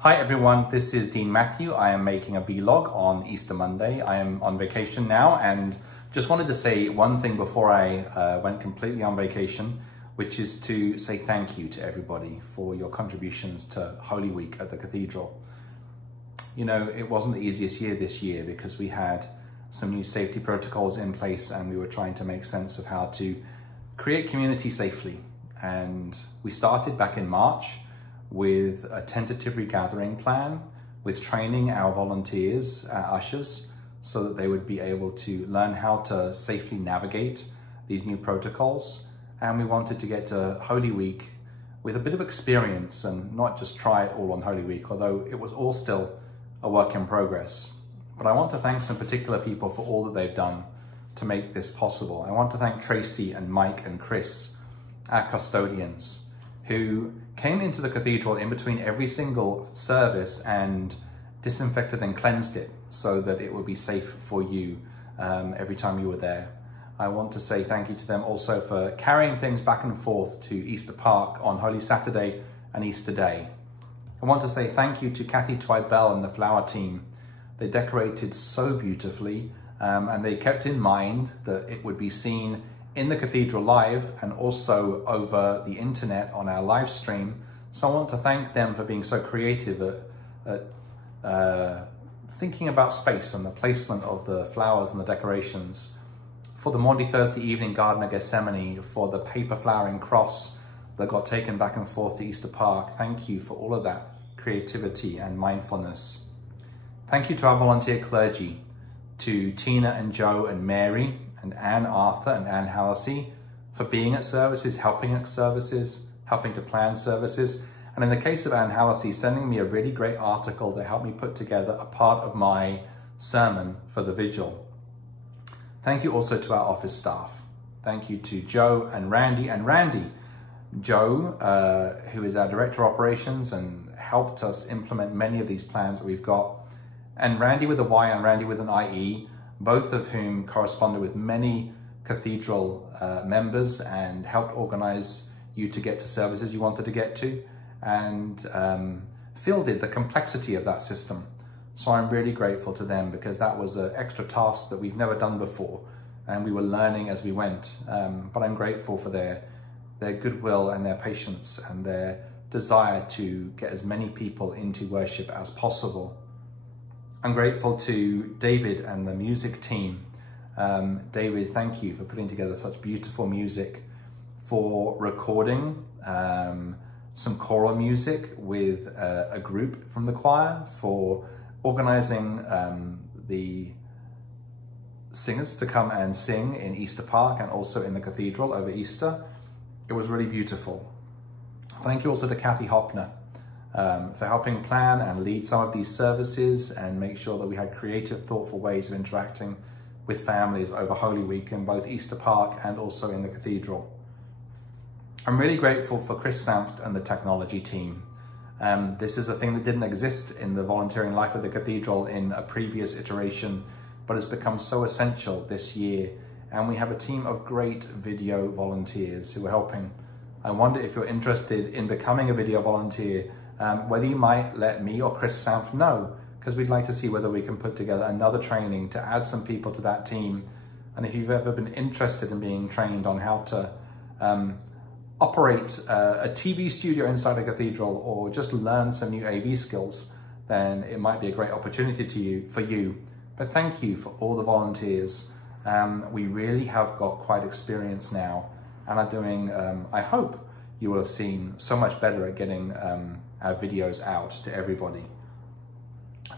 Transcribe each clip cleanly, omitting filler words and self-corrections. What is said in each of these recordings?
Hi everyone, this is Dean Matthew. I am making a vlog on Easter Monday. I am on vacation now and just wanted to say one thing before I went completely on vacation, which is to say thank you to everybody for your contributions to Holy Week at the Cathedral. You know, it wasn't the easiest year this year because we had some new safety protocols in place and we were trying to make sense of how to create community safely. And we started back in March with a tentative regathering plan, with training our volunteers, our ushers, so that they would be able to learn how to safely navigate these new protocols. And we wanted to get to Holy Week with a bit of experience and not just try it all on Holy Week, although it was all still a work in progress. But I want to thank some particular people for all that they've done to make this possible. I want to thank Tracy and Mike and Chris, our custodians, who came into the cathedral in between every single service and disinfected and cleansed it so that it would be safe for you every time you were there. I want to say thank you to them also for carrying things back and forth to Easter Park on Holy Saturday and Easter Day. I want to say thank you to Kathy Twibell and the flower team. They decorated so beautifully and they kept in mind that it would be seen in the cathedral live and also over the internet on our live stream. So I want to thank them for being so creative at thinking about space and the placement of the flowers and the decorations. For the Maundy Thursday evening Garden of Gethsemane, for the paper flowering cross that got taken back and forth to Easter Park, thank you for all of that creativity and mindfulness. Thank you to our volunteer clergy, to Tina and Joe and Mary, and Anne Arthur and Anne Hallisey for being at services, helping at services, helping to plan services. And in the case of Anne Hallisey, sending me a really great article that helped me put together a part of my sermon for the vigil. Thank you also to our office staff. Thank you to Joe and Randy. And Randy, Joe, who is our director of operations and helped us implement many of these plans that we've got. And Randy with a Y and Randy with an IE, both of whom corresponded with many cathedral members and helped organize you to get to services you wanted to get to, and fielded the complexity of that system. So I'm really grateful to them because that was an extra task that we've never done before and we were learning as we went. But I'm grateful for their goodwill and their patience and their desire to get as many people into worship as possible. I'm grateful to David and the music team. David, thank you for putting together such beautiful music, for recording some choral music with a group from the choir, for organizing the singers to come and sing in Easter Park and also in the cathedral over Easter. It was really beautiful. Thank you also to Kathy Hopner for helping plan and lead some of these services and make sure that we had creative, thoughtful ways of interacting with families over Holy Week in both Easter Park and also in the cathedral. I'm really grateful for Chris Sanft and the technology team. This is a thing that didn't exist in the volunteering life of the cathedral in a previous iteration, but has become so essential this year. And we have a team of great video volunteers who are helping. I wonder if you're interested in becoming a video volunteer, whether you might let me or Chris Sanft know, because we'd like to see whether we can put together another training to add some people to that team. And if you've ever been interested in being trained on how to operate a TV studio inside a cathedral or just learn some new AV skills, then it might be a great opportunity for you. But thank you for all the volunteers. We really have got quite experience now and are doing, I hope you will have seen, so much better at getting our videos out to everybody.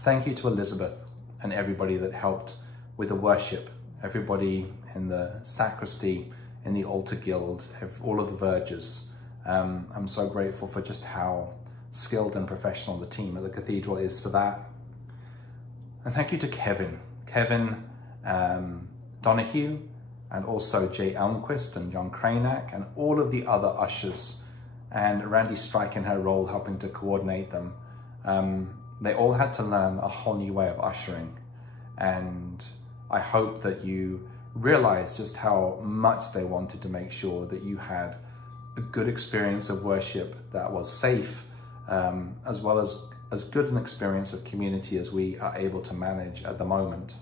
Thank you to Elizabeth and everybody that helped with the worship, everybody in the sacristy, in the altar guild, all of the vergers. I'm so grateful for just how skilled and professional the team at the cathedral is for that. And thank you to Kevin Donahue, and also Jay Elmquist and John Cranak and all of the other ushers, and Randy Strike in her role helping to coordinate them. They all had to learn a whole new way of ushering, and I hope that you realize just how much they wanted to make sure that you had a good experience of worship that was safe, as well as good an experience of community as we are able to manage at the moment.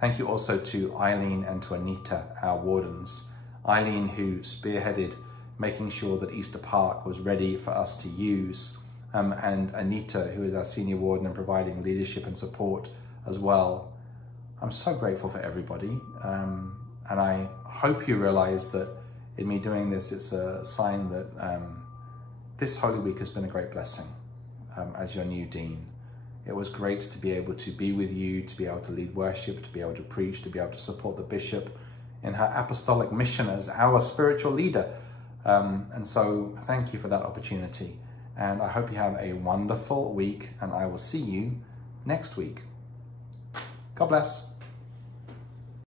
Thank you also to Eileen and to Anita, our wardens. Eileen, who spearheaded making sure that Easter Park was ready for us to use, and Anita, who is our senior warden and providing leadership and support as well. I'm so grateful for everybody, and I hope you realize that in me doing this, it's a sign that this Holy Week has been a great blessing as your new dean. It was great to be able to be with you, to be able to lead worship, to be able to preach, to be able to support the bishop in her apostolic mission as our spiritual leader. And so thank you for that opportunity. And I hope you have a wonderful week, and I will see you next week. God bless.